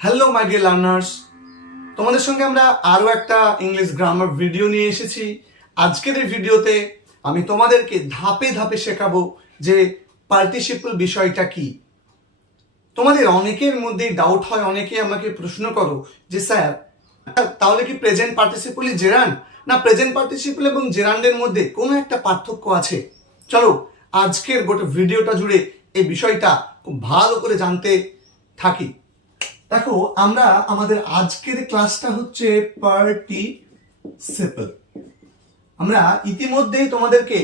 Hello my dear learners তোমাদের সঙ্গে আমরা আরও একটা ইংলিশ গ্রামার ভিডিও নিয়ে এসেছি। আজকের এই ভিডিওতে আমি তোমাদেরকে ধাপে ধাপে শেখাবো যে পার্টিসিপল বিষয়টা কি। তোমাদের অনেকের মধ্যে ডাউট হয় অনেকে আমাকে প্রশ্ন করো যে, স্যার, তাহলে কি প্রেজেন্ট পার্টিসিপলই জেরান না প্রেজেন্ট পার্টিসিপল এবং জেরান্ডের মধ্যে কোনো একটা পার্থক্য আছে? চলো, আজকের গোটা ভিডিওটা জুড়ে এই বিষয়টা খুব ভালো করে জানতে থাকি। দেখো, আমরা আমাদের আজকের ক্লাসটা হচ্ছে পার্টিসিপল আমরা ইতিমধ্যেই তোমাদেরকে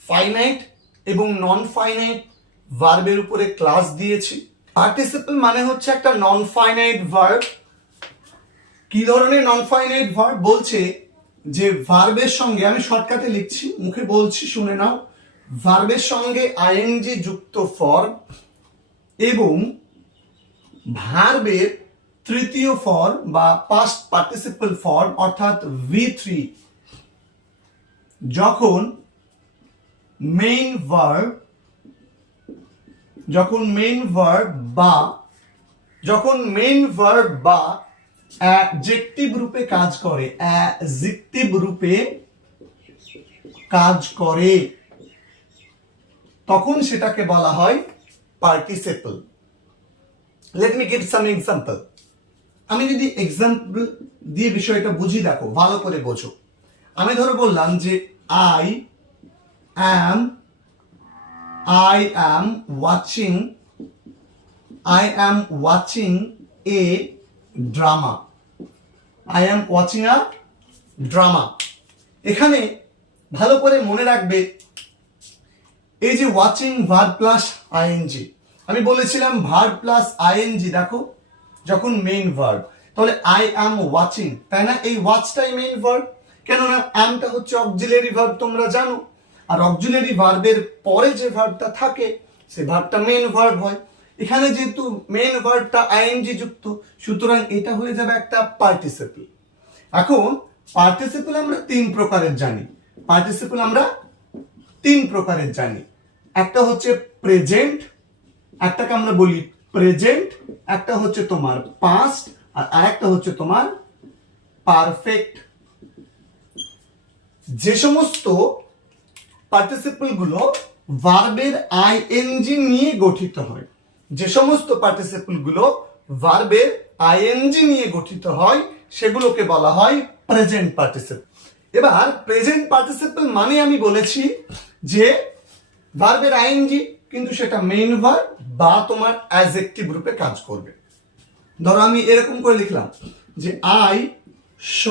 ফাইনাইট এবং নন ফাইনাইট ভার্বের উপরে ক্লাস দিয়েছি। পার্টিসিপল মানে হচ্ছে একটা নন ফাইনাইট ভার্ব কি ধরনের নন ফাইনাইট ভার্ব বলছে যে ভার্বের সঙ্গে, আমি শর্টকাটে লিখছি, মুখে বলছি, শুনে নাও। ভার্বের সঙ্গে আইএনজি যুক্ত ফর্ম এবং ভার্বের তৃতীয় ফর্ম বা পাস্ট পার্টিসিপল ফর্ম অর্থাৎ ভি থ্রি যখন মেইন ভার্ব যখন মেইন ভার্ব বা, যখন মেইন ভার্ব বা অ্যাডজেক্টিভ রূপে কাজ করে অ্যাডজেক্টিভ রূপে কাজ করে, তখন সেটাকে বলা হয় participle let me give some example আমি যদি এক্সাম্পল দিয়ে বিষয়টা বুঝি, দেখো, ভালো করে বোঝো। আমি ধরো বললাম যে I am I am watching I am watching a drama I am watching a drama এখানে ভালো করে মনে রাখবে, এই যে ওয়াচিং ভার্ব প্লাস আইএনজি আমি বলেছিলাম ভার্ব প্লাস আইএনজি দেখো, যখন মেইন ভার্ব তাহলে আই অ্যাম ওয়াচিং তাই না? এই ওয়াচটাই মেইন ভার্ব কেননা অ্যামটা হচ্ছে অক্সিলারি ভার্ব তোমরা জানো। আর অক্সিলারি ভার্বের পরে যে ভার্বটা থাকে, সে ভার্বটা মেইন ভার্ব হয়। এখানে যেহেতু মেইন ভার্বটা আইএনজি যুক্ত, সুতরাং এটা হয়ে যাবে একটা পার্টিসিপল এখন পার্টিসিপল আমরা তিন প্রকারের জানি। পার্টিসিপল আমরা তিন প্রকারের জানি। একটা হচ্ছে প্রেজেন্ট একটাকে আমরা বলি প্রেজেন্ট একটা হচ্ছে তোমার পাস্ট আর আরেকটা হচ্ছে তোমার পারফেক্ট যে সমস্ত পার্টিসিপলগুলো ভার্বের আইএনজি নিয়ে গঠিত হয়, যে সমস্ত পার্টিসিপলগুলো ভার্বের আইএনজি নিয়ে গঠিত হয়, সেগুলোকে বলা হয় প্রেজেন্ট পার্টিসিপল এবার প্রেজেন্ট পার্টিসিপল মানে আমি বলেছি যে ভার্বের আইএনজি কিন্তু সেটা মেইন ভার্ব বা তোমার অ্যাজেক্টিভ রূপে কাজ করবে। ধরো আমি এরকম করে লিখলাম যে, আই স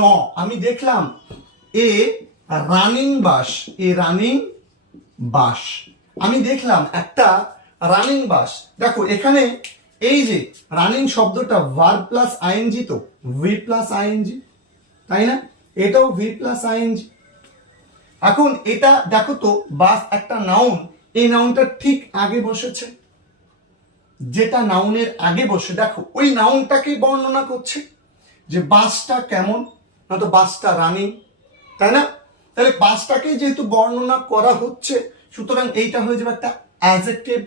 আমি দেখলাম এ রানিং বাস, এ রানিং বাস। আমি দেখলাম একটা রানিং বাস। দেখো, এখানে এই যে রানিং শব্দটা ভার্ব প্লাস আইএনজি তো ভি প্লাস আইএনজি তাই না? এটাও ভি প্লাস আইএনজি এখন এটা, দেখো তো, বাস একটা নাউন এই নাউনটা ঠিক আগে বসেছে। যেটা নাউনের আগে বসে, দেখো, ওই নাউনটাকে বর্ণনা করছে যে বাসটা কেমন, না তো বাসটা রানিং তাই না? তাহলে বাসটাকে যেহেতু বর্ণনা করা হচ্ছে, সুতরাং এইটা হয়ে যাবে একটা অ্যাজেক্টিভ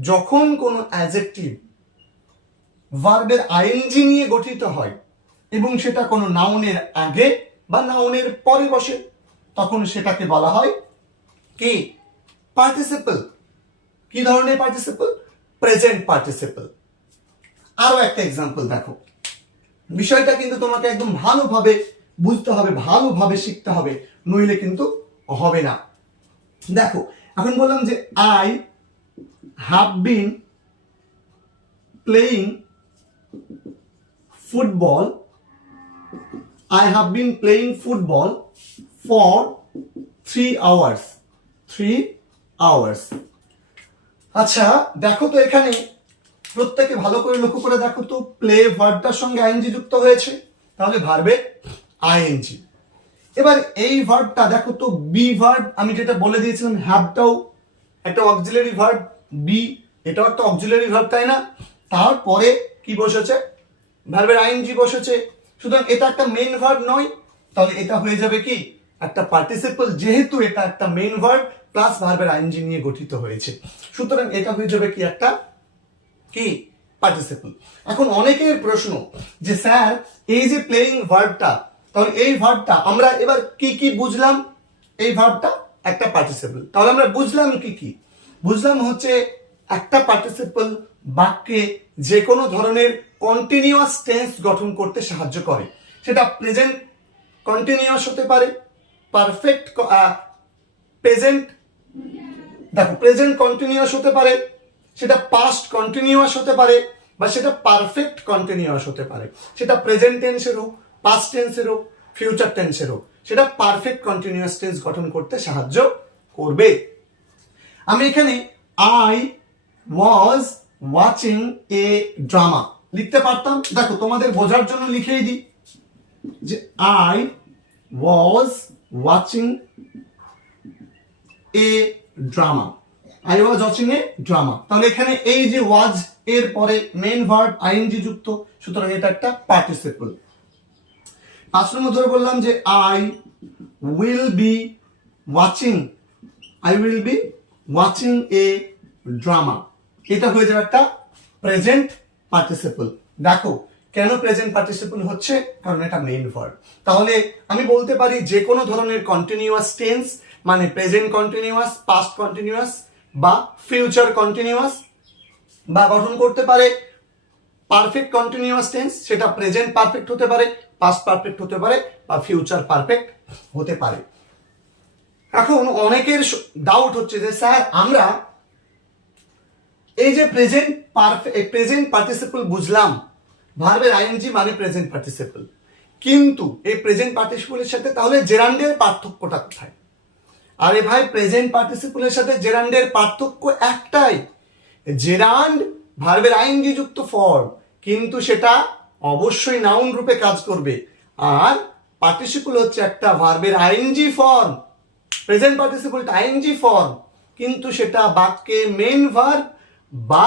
যখন কোনো অ্যাজেক্টিভ ভার্বের আইএনজি নিয়ে গঠিত হয় এবং সেটা কোনো নাউনের আগে বা নাউনের পরে বসে, তখন সেটাকে বলা হয় কি? পার্টিসিপল কি ধরনের পার্টিসিপল প্রেজেন্ট পার্টিসিপল আরও একটা এক্সাম্পল দেখো। বিষয়টা কিন্তু তোমাকে একদম ভালোভাবে বুঝতে হবে, ভালোভাবে শিখতে হবে, নইলে কিন্তু হবে না। দেখো, এখন বললাম যে I have been playing football I have been playing football for three hours three hours আচ্ছা দেখো তো এখানে প্রত্যেকে ভালো করে লক্ষ্য করে দেখো তো প্লে ভার্বটার সঙ্গে আইএনজি যুক্ত হয়েছে। তাহলে ভার্বে আইএনজি এবার এই ভার্বটা দেখো তো বি ভার্ব আমি যেটা বলে দিয়েছিলাম হ্যাভটাও একটা অক্সিলারি ভার্ব বি এটাও একটা অক্সিলারি ভার্ব তাই না? তারপরে কি বসেছে? ভার্বের আইএনজি বসেছে। সুতরাং এটা একটা মেইন ভার্ব নয়, তাহলে এটা হয়ে যাবে কি? একটা পার্টিসিপল যেহেতু এটা একটা মেইন ভার্ব প্লাস ভার্বের আইএনজি নিয়ে গঠিত হয়েছে। সুতরাং এটা হয়ে যাবে কি একটা? কি? পার্টিসিপল এখন অনেকের প্রশ্ন যে, স্যার, এই যে প্লেইং ভার্বটা তাহলে এই ভার্বটা আমরা এবার কি কি বুঝলাম? এই ভার্বটা একটা পার্টিসিপল তাহলে আমরা বুঝলাম কি কি? বুঝলাম হচ্ছে একটা পার্টিসিপল বাক্যে যে কোনো ধরনের কন্টিনিউয়াস টেন্স গঠন করতে সাহায্য করে। সেটা প্রেজেন্ট কন্টিনিউয়াস হতে পারে পারফেক্ট প্রেজেন্ট দেখো প্রেজেন্ট কন্টিনিউয়াস হতে পারে, সেটা পাস্ট কন্টিনিউয়াস হতে পারে, বা সেটা পারফেক্ট কন্টিনিউয়াস হতে পারে। সেটা প্রেজেন্ট টেন্সের হোক পাস্ট টেন্সের হোক ফিউচার টেন্সের হোক সেটা পারফেক্ট কন্টিনিউয়াস টেন্স গঠন করতে সাহায্য করবে। আমি এখানে I was watching a drama লিখতে পারতাম? দেখো, তোমাদের বোঝার জন্য লিখেই দিই। যে I was watching a drama I was watching a drama তাহলে এখানে এই যে ওয়াজ এর পরে মেন ভার্ব আইএনজি যুক্ত, সুতরাং এটা একটা পার্টিসিপল পাঁচ নম্বর ধরে বললাম যে I will be watching I will be watching a drama এটা হয়ে যাবে একটা প্রেজেন্ট পার্টিসিপল দেখো কেন প্রেজেন্ট পার্টিসিপল হচ্ছে? কারণ এটা মেইন ভার্ব তাহলে আমি বলতে পারি যে কোনো ধরনের কন্টিনিউয়াস টেন্স মানে প্রেজেন্ট কন্টিনিউয়াস পাস্ট কন্টিনিউয়াস বা ফিউচার কন্টিনিউয়াস বা গঠন করতে পারে পারফেক্ট কন্টিনিউয়াস টেন্স সেটা প্রেজেন্ট পারফেক্ট হতে পারে পাস্ট পারফেক্ট হতে পারে বা ফিউচার পারফেক্ট হতে পারে। এখন অনেকের ডাউট হচ্ছে যে, স্যার, আমরা এই যে প্রেজেন্ট পারফেক্ট প্রেজেন্ট পার্টিসিপল বুঝলাম ভার্বের আইএনজি মানে প্রেজেন্ট পার্টিসিপল কিন্তু এই প্রেজেন্ট পার্টিসিপলের সাথে তাহলে জেরান্ডের পার্থক্যটা কোথায়? আরে ভাই প্রেজেন্ট পার্টিসিপলের সাথে জেরান্ডের পার্থক্য একটাই। জেরান্ড ভার্বের আইনজি যুক্ত ফর্ম কিন্তু সেটা অবশ্যই নাউন রূপে কাজ করবে। আর পার্টিসিপল হচ্ছে একটা ভার্বের আইনজি ফর্ম প্রেজেন্ট পার্টিসিপলটা আইনজি ফর্ম কিন্তু সেটা বাক্যে মেন ভার্ব বা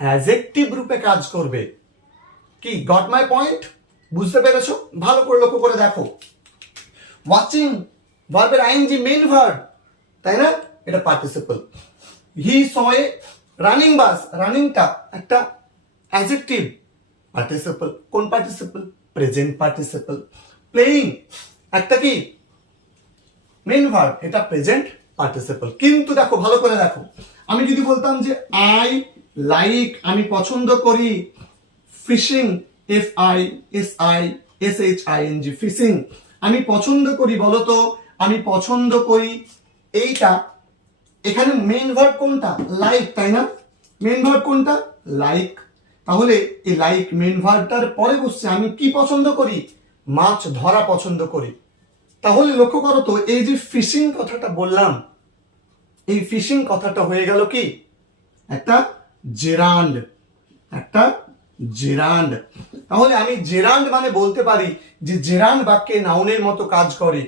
অ্যাজেক্টিভ রূপে কাজ করবে। কি? গট মাই পয়েন্ট বুঝতে পেরেছ? ভালো করে লক্ষ্য করে দেখো। ওয়াচিং ভার্বের আইনজি মেন ভার্ব তাই না? এটা পার্টিসিপল হি সয়ে রানিং বাস রানিংটা একটা অ্যাজেক্টিভ পার্টিসিপল কোন পার্টিসিপল প্রেজেন্ট পার্টিসিপল প্লেইং একটা কি? মেন ভার্ব এটা প্রেজেন্ট পার্টিসিপল কিন্তু দেখো, ভালো করে দেখো। আমি যদি বলতাম যে আই লাইক আমি পছন্দ করি fishing F I S I S H I N G fishing. আমি পছন্দ করি বলতো, আমি পছন্দ করি এইটা। এখানে মেন ভার্ব কোনটা? লাইক তাই না? মেন ভার্ব কোনটা? লাইক তাহলে এই লাইক মেন ভার্বটার পরে বসছে, আমি কি পছন্দ করি? মাছ ধরা পছন্দ করি। তাহলে লক্ষ্য করো তো, এই যে ফিশিং কথাটা বললাম, এই ফিশিং কথাটা হয়ে গেল কি? একটা জেরান্ড, একটা জেরান্ড। তাহলে আমি জেরান্ড মানে বলতে পারি যে জেরান্ড বাক্যে নাউনের মতো কাজ করে।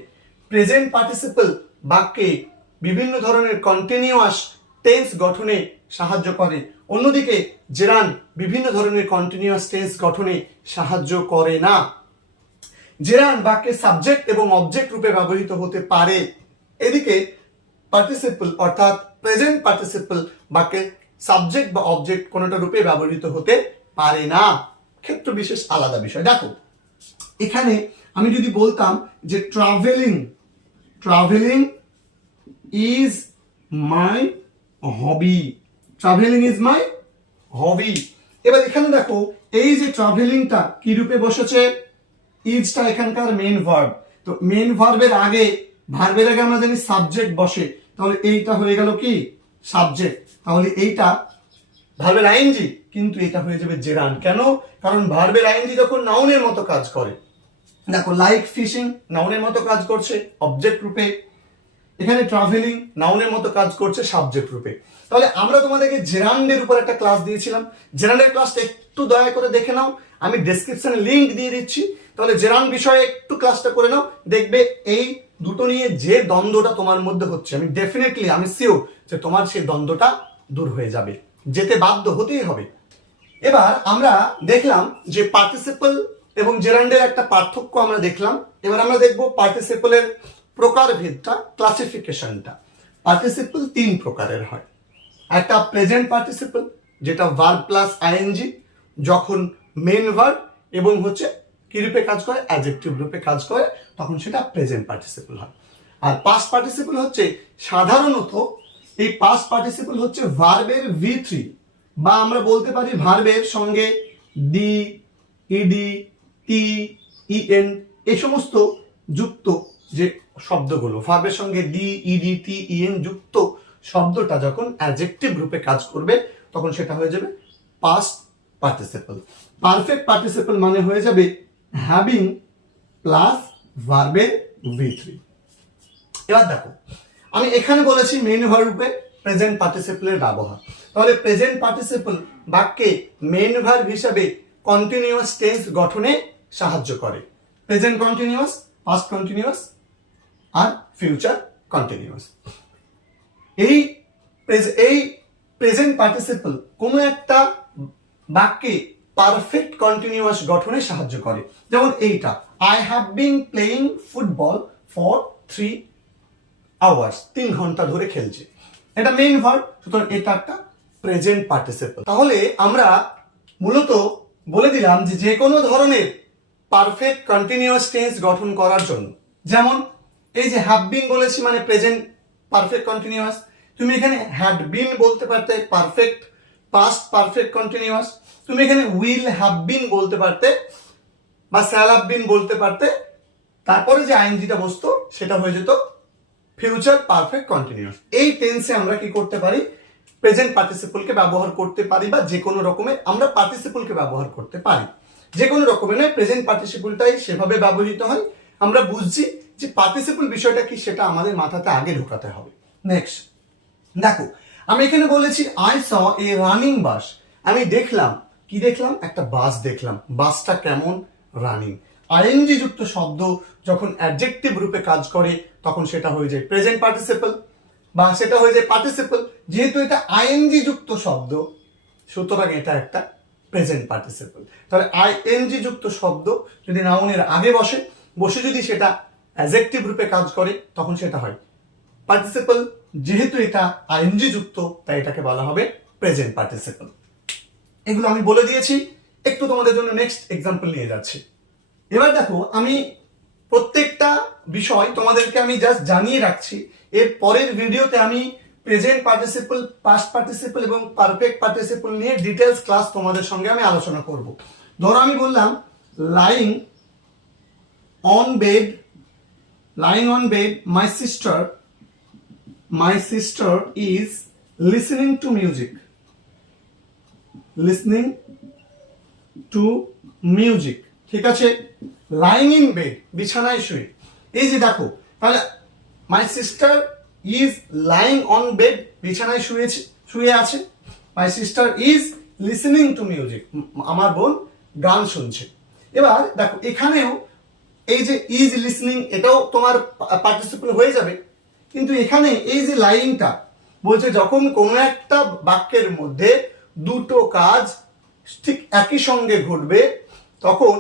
প্রেজেন্ট পার্টিসিপল বাক্যে বিভিন্ন ধরনের কন্টিনিউয়াস টেন্স গঠনে সাহায্য করে। অন্যদিকে জেরান্ড বিভিন্ন ধরনের কন্টিনিউয়াস টেন্স গঠনে সাহায্য করে না। জেরান বাক্যে সাবজেক্ট এবং অবজেক্ট রূপে ব্যবহৃত হতে পারে। এদিকে পার্টিসিপল অর্থাৎ প্রেজেন্ট পার্টিসিপল বাক্যে সাবজেক্ট বা অবজেক্ট কোনোটা রূপে ব্যবহৃত হতে পারে না। ক্ষেত্র বিশেষ আলাদা বিষয়। দেখো, এখানে আমি যদি বলতাম যে travelling travelling is my hobby travelling is my hobby এবার এখানে দেখো, এই যে ট্রাভেলিংটা কি রূপে বসেছে? ইজটা এখানকার মেন ভার্ব তো মেন ভার্বের আগে ভার্বের আগে আমরা জানি সাবজেক্ট বসে। তাহলে এইটা হয়ে গেল কি? সাবজেক্ট তাহলে এইটা ভার্বের আইনজি, কিন্তু এটা হয়ে যাবে জেরান। কেন? কারণ ভার্বের আইনজি যখন নাউনের মতো কাজ করে, দেখো লাইক ফিশিং নাউনের মতো কাজ করছে অবজেক্ট রূপে। এখানে ট্রাভেলিং নাউনের মতো কাজ করছে সাবজেক্ট রূপে। তাহলে আমরা তোমাদেরকে জেরান্ডের উপর একটা ক্লাস দিয়েছিলাম। জেরান্ডের ক্লাসটা একটু দয়া করে দেখে নাও। আমি ডেসক্রিপশনে লিঙ্ক দিয়ে দিচ্ছি। তাহলে জেরান বিষয়ে একটু ক্লাসটা করে নাও। দেখবে এই দুটো নিয়ে যে দ্বন্দ্বটা তোমার মধ্যে হচ্ছে, আমি ডেফিনেটলি আমি সিও যে তোমার সেই দ্বন্দ্বটা দূর হয়ে যাবে। যেতে বাধ্য হতেই হবে। এবার আমরা দেখলাম যে পার্টিসিপল এবং জেরান্ডের একটা পার্থক্য আমরা দেখলাম। এবার আমরা দেখব পার্টিসিপলের প্রকারভেদটা ক্লাসিফিকেশনটা পার্টিসিপল তিন প্রকারের হয়। একটা প্রেজেন্ট পার্টিসিপল যেটা ভার্ব প্লাস আইএনজি যখন মেন ভার্ব এবং হচ্ছে কি রূপে কাজ করে? অ্যাডজেক্টিভ রূপে কাজ করে, তখন সেটা প্রেজেন্ট পার্টিসিপল হয়। আর পাস্ট পার্টিসিপল হচ্ছে সাধারণত এই পাস পার্টিসিপল হচ্ছে ভার্বের ভি থ্রি বা আমরা বলতে পারি ভার্বের সঙ্গে ডি ইডি টি ইএন এই সমস্ত যুক্ত যে শব্দগুলো ভার্বের সঙ্গে ডি ইডি টি ইএন যুক্ত শব্দটা যখন অ্যাডজেক্টিভ রূপে কাজ করবে, তখন সেটা হয়ে যাবে পাস্ট পার্টিসিপল পারফেক্ট পার্টিসিপল মানে হয়ে যাবে হ্যাভিং প্লাস ভার্বের ভি থ্রি এবার দেখো আমি এখানে বলেছি মেন ভার্ব রূপে প্রেজেন্ট পার্টিসিপলের ব্যবহার। তাহলে প্রেজেন্ট পার্টিসিপল বাক্যে মেন ভার্ব হিসাবে কন্টিনিউয়াস টেন্স গঠনে সাহায্য করে। প্রেজেন্ট কন্টিনিউয়াস পাস্ট কন্টিনিউয়াস আর ফিউচার কন্টিনিউয়াস এই এই প্রেজেন্ট পার্টিসিপল কোনো একটা বাক্যে পারফেক্ট কন্টিনিউয়াস গঠনে সাহায্য করে। যেমন এইটা I have been playing football for three hours তিন ঘণ্টা ধরে খেলছে। এটা মেইন ভার্ব সুতরাং এটা একটা প্রেজেন্ট পার্টিসিপল তাহলে আমরা মূলত বলে দিলাম যে যে কোনো ধরনের পারফেক্ট কন্টিনিউয়াস টেন্স গঠন করার জন্য, যেমন এই যে হ্যাভ বিন বলেছি মানে প্রেজেন্ট পারফেক্ট কন্টিনিউয়াস তুমি এখানে হ্যাড বিন বলতে পারতে পারফেক্ট পাস্ট পারফেক্ট কন্টিনিউয়াস তুমি এখানে উইল হ্যাভ বিন বলতে পারতে বা স্যাল হ্যাভ বিন বলতে পারতে, তারপরে যে আইনজিটা বসতো সেটা হয়ে যেত ফিউচার পারফেক্ট কন্টিনিউয়াস এই টেন্সে আমরা কি করতে পারি? প্রেজেন্ট পার্টিসিপলকে ব্যবহার করতে পারি বা যে কোনো রকমের আমরা পার্টিসিপলকে ব্যবহার করতে পারি। যে কোনো রকমের নয় প্রেজেন্ট পার্টিসিপলটাই সেভাবে ব্যবহৃত হয়। আমরা বুঝছি যে পার্টিসিপল বিষয়টা কি, সেটা আমাদের মাথাতে আগে ঢোকাতে হবে। নেক্সট দেখো, আমি এখানে বলেছি I saw A running bus আমি দেখলাম, কি দেখলাম? একটা বাস দেখলাম। বাসটা কেমন? রানিং আইএনজি যুক্ত শব্দ যখন অ্যাডজেক্টিভ রূপে কাজ করে তখন সেটা হয়ে যায় প্রেজেন্ট পার্টিসিপল বা সেটা হয়ে যায় পার্টিসিপল যেহেতু এটা আইএনজি যুক্ত শব্দ, সুতরাং এটা একটা প্রেজেন্ট পার্টিসিপল তাহলে আইএনজি যুক্ত শব্দ যদি নাউনের আগে বসে বসে যদি সেটা অ্যাজেক্টিভ রূপে কাজ করে, তখন সেটা হয় পার্টিসিপল যেহেতু এটা আইএনজি যুক্ত তাই এটাকে বলা হবে প্রেজেন্ট পার্টিসিপল এগুলো আমি বলে দিয়েছি, একটু তোমাদের জন্য নেক্সট এক্সাম্পল নিয়ে যাচ্ছি। এবার দেখো, আমি প্রত্যেকটা বিষয় তোমাদেরকে আমি জাস্ট জানিয়ে রাখছি। এর পরের ভিডিওতে আমি প্রেজেন্ট পার্টিসিপল পাস্ট পার্টিসিপল এবং পারফেক্ট পার্টিসিপল নিয়ে ডিটেলস ক্লাস তোমাদের সঙ্গে আমি আলোচনা করব। ধরো আমি বললাম lying on bed lying on bed my sister my sister is listening to music listening to music ঠিক আছে? লাইং ইন বেড বিছানায় শুয়ে। এই যে দেখো, তাহলে my sister is lying on bed বিছানায় শুয়েছে, শুয়ে আছে। My sister is listening to music আমার বোন গান শুনছে। এবার দেখো, এখানেও এই যে ইজ লিসনিং এটাও তোমার পার্টিসিপেল হয়ে যাবে। কিন্তু এখানে এই যে লাইনটা বলছে যখন কোনো একটা বাক্যের মধ্যে দুটো কাজ ঠিক একই সঙ্গে ঘটবে, তখন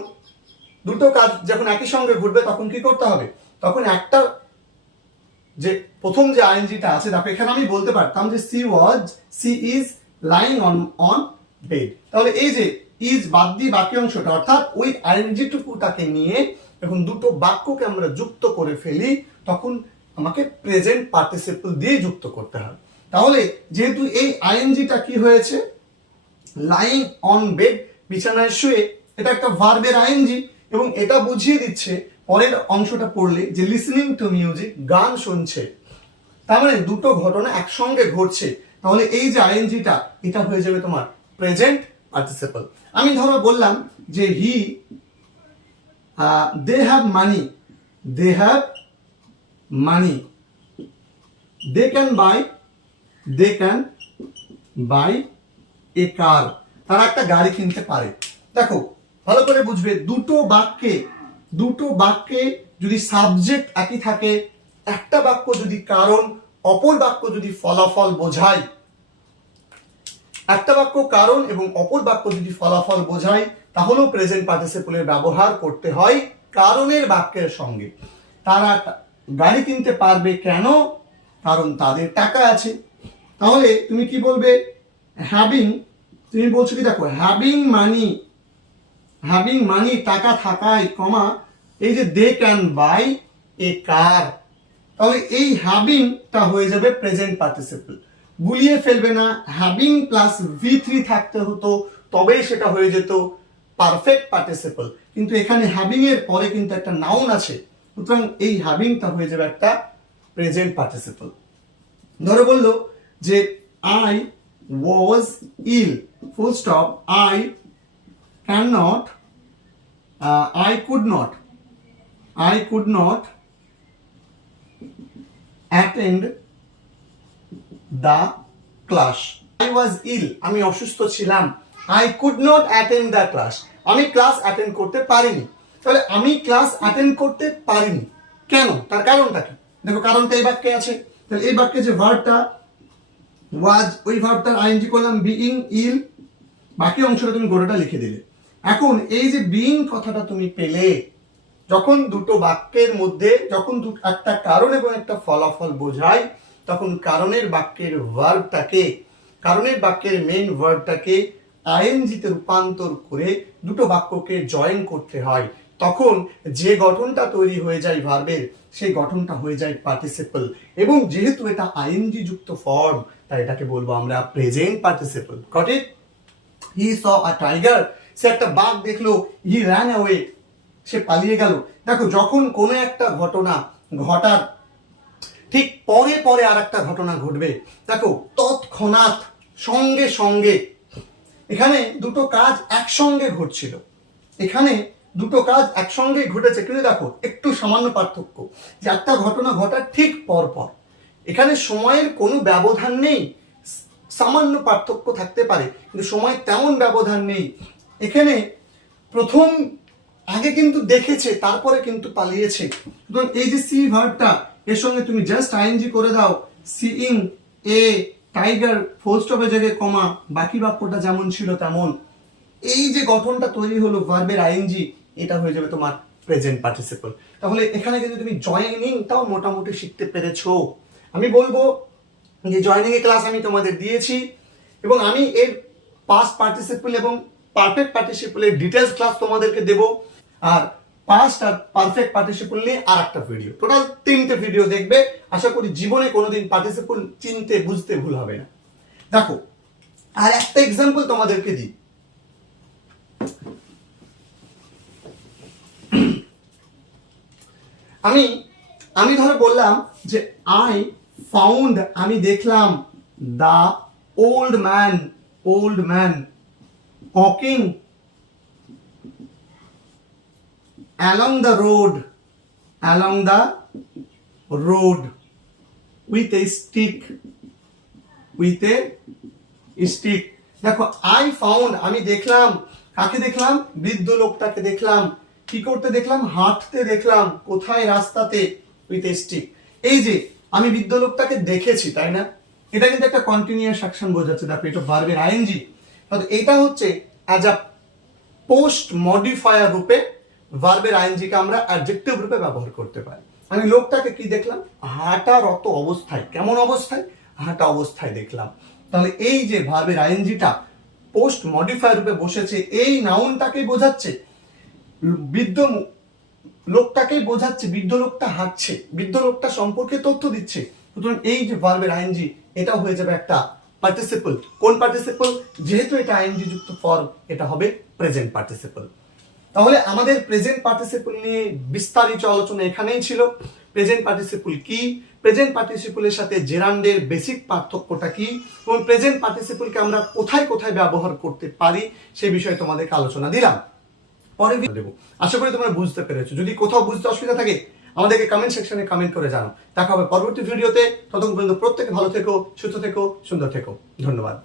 দুটো কাজ যখন একই সঙ্গে ঘটবে, তখন কি করতে হবে? তখন একটা যে প্রথম যে আইএনজিটা আছে, দেখো, এখানে আমি বলতে পারতাম যে she was she is lying on on bed তাহলে এই যে ইজ বাদ দিয়ে বাকি অংশটা, অর্থাৎ ওই আইএনজি টুকুটাকে নিয়ে যখন দুটো বাক্যকে আমরা যুক্ত করে ফেলি, তখন আমাকে প্রেজেন্ট পার্টিসিপল দিয়ে যুক্ত করতে হবে তাহলে যেহেতু এই আইএনজিটা কি হয়েছে? লাইং অন বেড বিছানায় শুয়ে, এটা একটা ভার্বের আইএনজি। এবং এটা বুঝিয়ে দিচ্ছে পরের অংশটা পড়লে যে লিসনিং টু মিউজিক গান শুনছে। তার মানে দুটো ঘটনা একসঙ্গে ঘটছে। তাহলে এই যে আইএনজিটা এটা হয়ে যাবে তোমার প্রেজেন্ট পার্টিসিপল আমি ধরো বললাম যে he they have money they have money they can buy they can buy a car তারা একটা গাড়ি কিনতে পারে। দেখো ভালো করে বুঝবে, দুটো বাক্যে দুটো বাক্যে যদি সাবজেক্ট একই থাকে, একটা বাক্য যদি কারণ, অপর বাক্য যদি ফলাফল বোঝায়। একটা বাক্য কারণ এবং অপর বাক্য যদি ফলাফল বোঝায়, তাহলেও প্রেজেন্ট পার্টিসিপলের ব্যবহার করতে হয় কারণের বাক্যের সঙ্গে। তারা গাড়ি কিনতে পারবে কেন? কারণ তাদের টাকা আছে। তাহলে তুমি কি বলবে? হ্যাভিং তুমি বলছো কি দেখো হ্যাভিং মানি হ্যাভিং মানি টাকা থাকায় কমা এই যে দে ক্যান বাই এ কার তাহলে এই হ্যাভিংটা হয়ে যাবে প্রেজেন্ট পার্টিসিপল গুলিয়ে ফেলবে না হ্যাভিং প্লাস ভি থ্রি থাকতে হতো, তবেই সেটা হয়ে যেত পারফেক্ট পার্টিসিপল কিন্তু এখানে হ্যাভিং এর পরে কিন্তু একটা নাউন আছে, সুতরাং এই হ্যাভিংটা হয়ে যাবে একটা প্রেজেন্ট পার্টিসিপল ধরো বলল যে I was ill full stop I can not I could not I could not attend the class I was ill আমি অসুস্থ ছিলাম। I could not attend the class আমি ক্লাস অ্যাটেন্ড করতে পারিনি। তাহলে আমি ক্লাস অ্যাটেন্ড করতে পারিনি। কেন? তার কারণটা কি? দেখো, কারণটা এই বাক্যে আছে। তাহলে এই বাক্যে যে ভার্বটা ওয়াজ ওই ভার্বটার আইএনজি করলাম বিইং ইল বাকি অংশটা তুমি গোটাটা লিখে দিলে। এখন এই যে বিইং কথাটা তুমি পেলে, যখন দুটো বাক্যের মধ্যে, যখন একটা কারণ এবং একটা ফলাফল বোঝায়, তখন কারণের বাক্যের ভার্বটাকে কারণের বাক্যের মেন ভার্বটাকে আইএনজিতে রূপান্তর করে দুটো বাক্যকে জয়েন করতে হয়। তখন যে গঠনটা তৈরি হয়ে যায় ভার্বের সেই গঠনটা হয়ে যায় পার্টিসিপল এবং যেহেতু এটা আইএনজি যুক্ত ফর্ম তাই এটাকে বলব আমরা present participle got it he saw a tiger সে একটা বাঘ দেখল হি র্যান অ্যাওয়ে সে পালিয়ে গেল। দেখো, যখন কোনো একটা ঘটনা ঘটার, ঠিক পরে পরে আর একটা ঘটনা ঘটবে। দেখো, তৎক্ষণাৎ, সঙ্গে সঙ্গে, এখানে দুটো কাজ একসঙ্গে ঘটছিল। এখানে দুটো কাজ একসঙ্গে ঘটেছে। কিন্তু দেখো, একটু সামান্য পার্থক্য, যে একটা ঘটনা ঘটার ঠিক পর পর। এখানে সময়ের কোনো ব্যবধান নেই, সামান্য পার্থক্য থাকতে পারে, কিন্তু সময় তেমন ব্যবধান নেই এখানে প্রথম আগে কিন্তু দেখেছে, তারপরে কিন্তু পালিয়েছে। সুতরাং এই যে সি ভার্বটা, এর সঙ্গে তুমি জাস্ট আইএনজি করে দাও সিইং এ টাইগার ফুল স্টপের জায়গায় কমা, বাকি বাক্যটা যেমন ছিল তেমন। এই যে গঠনটা তৈরি হলো ভার্বের আইএনজি এটা হয়ে যাবে তোমার প্রেজেন্ট পার্টিসিপল তাহলে এখানে কিন্তু তুমি জয়েনিংটাও মোটামুটি শিখতে পেরেছ। আমি বলব যে জয়েনিং এ ক্লাস আমি তোমাদের দিয়েছি, এবং আমি এর পাস্ট পার্টিসিপল এবং পারফেক্ট পার্টিসিপলের ডিটেলস ক্লাস তোমাদেরকে দেব। আর আর পারফেক্ট পার্টিসিপল নিয়ে আর একটা ভিডিও টোটাল তিনটে ভিডিও দেখবে। আশা করি জীবনে কোনোদিন পার্টিসিপল চিনতে, বুঝতে ভুল হবে না। দেখো, আর একটা এক্সাম্পল তোমাদেরকে দিই। আমি আমি ধরো বললাম যে আই ফাউন্ড আমি দেখলাম the old man old man walking along the road, along the road with a stick, with a stick. দেখো আই ফাউন্ড আমি দেখলাম, কাকে দেখলাম? বৃদ্ধ লোকটাকে দেখলাম। কি করতে দেখলাম? হাঁটতে দেখলাম, কোথায় রাস্তাতে? উইথ এ স্টিক এই যে, আমি বৃদ্ধ লোকটাকে দেখেছি, তাই না? এটা কিন্তু একটা কন্টিনিউয়াস অ্যাকশন বোঝাচ্ছে, দেখো, এটা ভার্বের আইএনজি। এটা হচ্ছে অ্যাজ আ পোস্ট মডিফায়ার রূপে ভার্বের আইএনজিকে আমরা অ্যাডজেক্টিভ রূপে ব্যবহার করতে পারি। আমি লোকটাকে কি দেখলাম? হাঁটারত অবস্থায়। কেমন অবস্থায়? হাঁটা অবস্থায় দেখলাম। তাহলে এই যে ভার্বের আইএনজিটা পোস্ট মডিফায়ার রূপে বসেছে, এই নাউনটাকে বোঝাচ্ছে। বৃদ্ধ লোকটাকেই বোঝাচ্ছে, বৃদ্ধ লোকটা হাঁটছে, বৃদ্ধ লোকটা সম্পর্কে তথ্য দিচ্ছে। সুতরাং এই যে ভার্বের আইএনজি এটাও হয়ে যাবে একটা পার্টিসিপল কোন পার্টিসিপল যেহেতু এটা আইএনজি যুক্ত ফর্ম এটা হবে প্রেজেন্ট পার্টিসিপল তাহলে আমাদের প্রেজেন্ট পার্টিসিপল নিয়ে বিস্তারিত আলোচনা এখানেই ছিল। প্রেজেন্ট পার্টিসিপল কি? প্রেজেন্ট পার্টিসিপলের সাথে জেরান্ডের বেসিক পার্থক্যটা কি? এবং প্রেজেন্ট পার্টিসিপলকে আমরা কোথায় কোথায় ব্যবহার করতে পারি? সেই বিষয়ে তোমাদেরকে আলোচনা দিলাম। পরে দেবো। আশা করি তোমরা বুঝতে পেরেছ। যদি কোথাও বুঝতে অসুবিধা থাকে আমাদেরকে কমেন্ট সেকশনে কমেন্ট করে জানাও। দেখা হবে পরবর্তী ভিডিওতে ততক্ষণ পর্যন্ত প্রত্যেকে ভালো থেকো, সুস্থ থেকো, সুন্দর থেকো। ধন্যবাদ।